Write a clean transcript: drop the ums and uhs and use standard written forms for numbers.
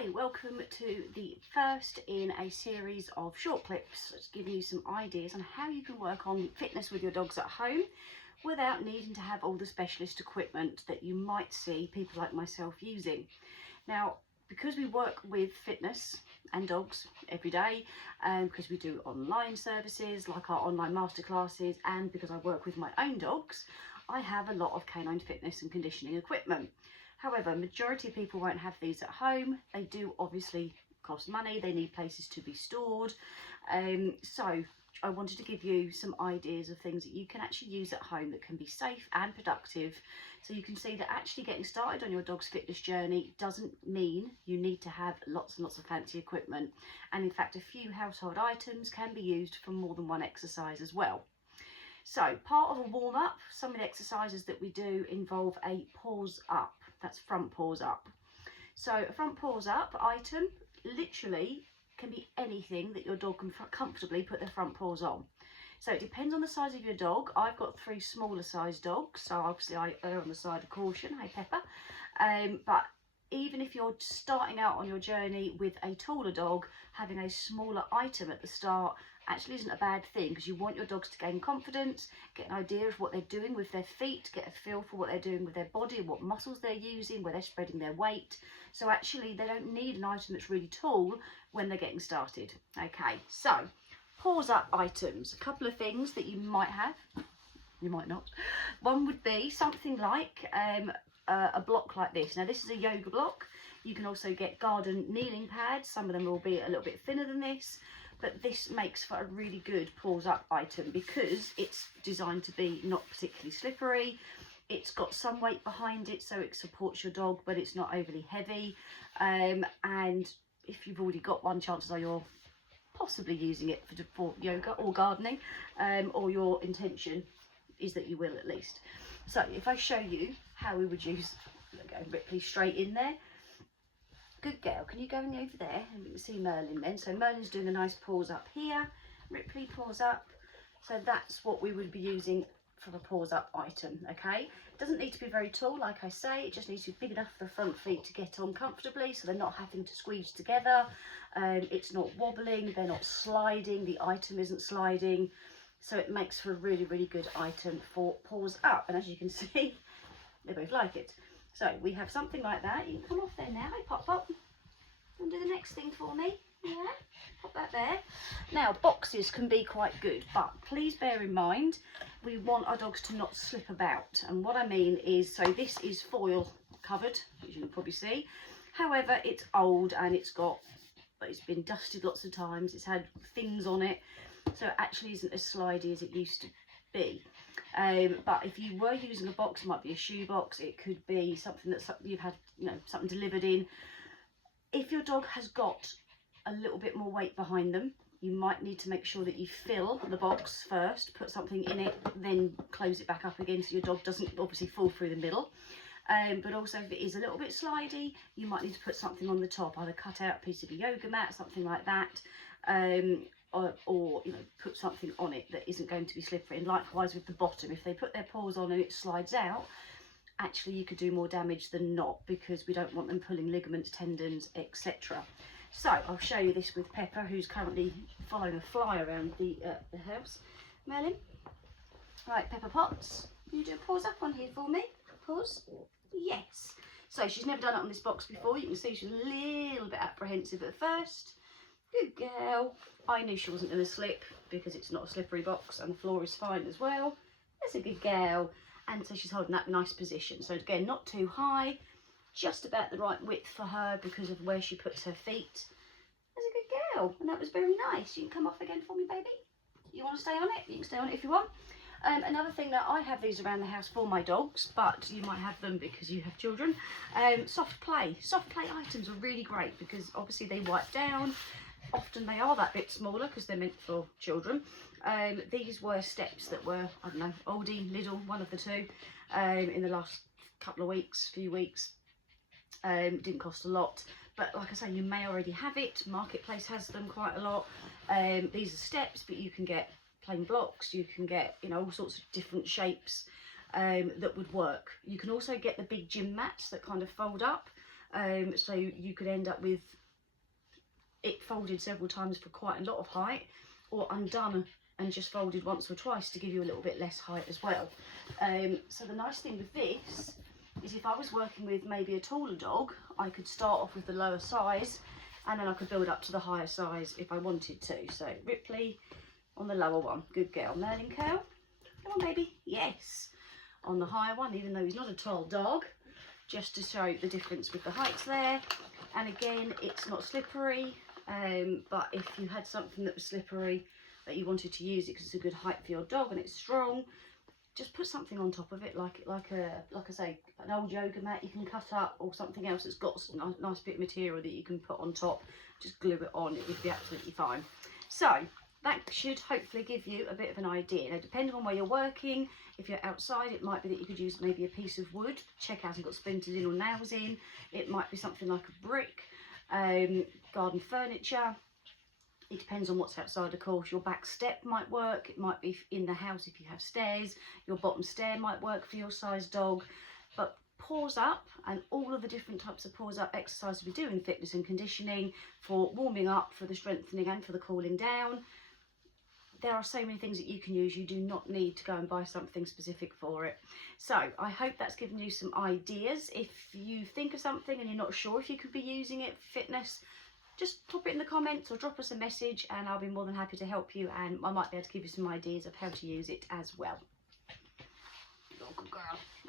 Hi, welcome to the first in a series of short clips that's giving you some ideas on how you can work on fitness with your dogs at home without needing to have all the specialist equipment that you might see people like myself using. Now, because we work with fitness and dogs every day, and because we do online services like our online masterclasses, and because I work with my own dogs, I have a lot of canine fitness and conditioning equipment. However, majority of people won't have these at home. They do obviously cost money. They need places to be stored. So I wanted to give you some ideas of things that you can actually use at home that can be safe and productive. So you can see that actually getting started on your dog's fitness journey doesn't mean you need to have lots and lots of fancy equipment. And in fact, a few household items can be used for more than one exercise as well. So part of a warm up, some of the exercises that we do involve a paws up. That's front paws up. So a front paws up item literally can be anything that your dog can comfortably put their front paws on. So it depends on the size of your dog. I've got 3 smaller size dogs, so obviously I err on the side of caution. Hey Pepper. But even if you're starting out on your journey with a taller dog, having a smaller item at the start actually isn't a bad thing, because you want your dogs to gain confidence, get an idea of what they're doing with their feet, get a feel for what they're doing with their body, what muscles they're using, where they're spreading their weight. So actually they don't need an item that's really tall when they're getting started. Okay, so paws up items, a couple of things that you might have, you might not. One would be something like a block like this. Now this is a yoga block. You can also get garden kneeling pads. Some of them will be a little bit thinner than this, but this makes for a really good paws up item because it's designed to be not particularly slippery. It's got some weight behind it, so it supports your dog, but it's not overly heavy. And if you've already got one, chances are you're possibly using it for yoga or gardening, or your intention is that you will at least. So if I show you how we would use, go Ripley straight in there. Good girl, can you go in over there and we can see Merlin then. So Merlin's doing a nice paws up here, Ripley paws up. So that's what we would be using for a paws up item, okay? It doesn't need to be very tall, like I say, it just needs to be big enough for the front feet to get on comfortably so they're not having to squeeze together. It's not wobbling, they're not sliding, the item isn't sliding. So it makes for a really, really good item for paws up. And as you can see, they both like it. So we have something like that. You can come off there now. Hey, pop, pop. And do the next thing for me. Yeah, pop that there. Now, boxes can be quite good, but please bear in mind, we want our dogs to not slip about. And what I mean is, so this is foil covered, as you can probably see. However, it's old and it's been dusted lots of times. It's had things on it. So it actually isn't as slidey as it used to be. But if you were using a box, it might be a shoe box, it could be something that you've had, something delivered in. If your dog has got a little bit more weight behind them, you might need to make sure that you fill the box first, put something in it, then close it back up again so your dog doesn't obviously fall through the middle. But also if it is a little bit slidey, you might need to put something on the top, either cut out a piece of a yoga mat, something like that. Or put something on it that isn't going to be slippery. And likewise with the bottom, if they put their paws on and it slides out, actually you could do more damage than not, because we don't want them pulling ligaments, tendons, etc. So I'll show you this with Pepper, who's currently following a fly around the house. Merlin, right, Pepper Potts, can you do a paws up on here for me? Paws, yes. So she's never done it on this box before. You can see she's a little bit apprehensive at first. Good girl. I knew she wasn't going to slip because it's not a slippery box and the floor is fine as well. That's a good girl. And so she's holding that nice position. So again, not too high, just about the right width for her because of where she puts her feet. That's a good girl. And that was very nice. You can come off again for me, baby. You want to stay on it? You can stay on it if you want. Another thing that I have these around the house for my dogs, but you might have them because you have children. Soft play items are really great because obviously they wipe down. Often they are that bit smaller because they're meant for children. These were steps that were, I don't know, oldie, little, one of the two, in the last few weeks. Didn't cost a lot, but like I say, you may already have it. Marketplace has them quite a lot. These are steps, but you can get plain blocks, you can get all sorts of different shapes that would work. You can also get the big gym mats that kind of fold up. So you could end up with it folded several times for quite a lot of height, or undone and just folded once or twice to give you a little bit less height as well. So the nice thing with this is if I was working with maybe a taller dog, I could start off with the lower size and then I could build up to the higher size if I wanted to. So Ripley on the lower one, good girl. Merlin Curl, come on baby, yes. On the higher one, even though he's not a tall dog, just to show the difference with the heights there. And again, it's not slippery, but if you had something that was slippery that you wanted to use it because it's a good height for your dog and it's strong, just put something on top of it, like I say, an old yoga mat you can cut up, or something else that's got a nice bit of material that you can put on top. Just glue it on, it would be absolutely fine. So that should hopefully give you a bit of an idea. Now, depending on where you're working, if you're outside, it might be that you could use maybe a piece of wood. Check out if it's got splinters in or nails in. It might be something like a brick, garden furniture. It depends on what's outside, of course. Your back step might work. It might be in the house if you have stairs. Your bottom stair might work for your size dog. But pause up, and all of the different types of pause up exercises we do in fitness and conditioning, for warming up, for the strengthening and for the cooling down. There are so many things that you can use. You do not need to go and buy something specific for it. So I hope that's given you some ideas. If you think of something and you're not sure if you could be using it for fitness, just pop it in the comments or drop us a message and I'll be more than happy to help you, and I might be able to give you some ideas of how to use it as well. Good girl. Right,